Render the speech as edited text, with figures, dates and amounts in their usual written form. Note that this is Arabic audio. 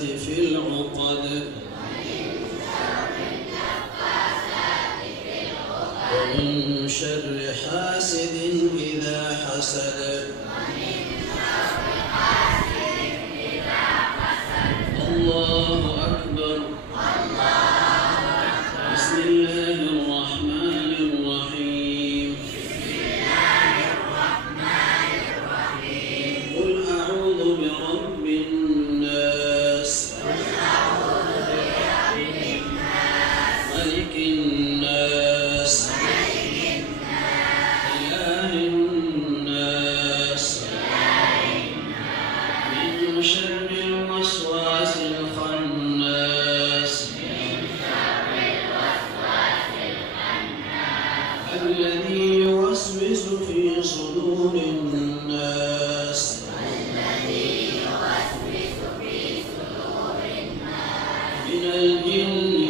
في العقد ومن شر حاسد إذا حسد الله أكبر. بسم الله الرحمن الرحيم. قل أعوذ برب الناس ملك الناس إله الناس من شر الوسواس الخناس الذي يوسوس في صدور الناس من الجن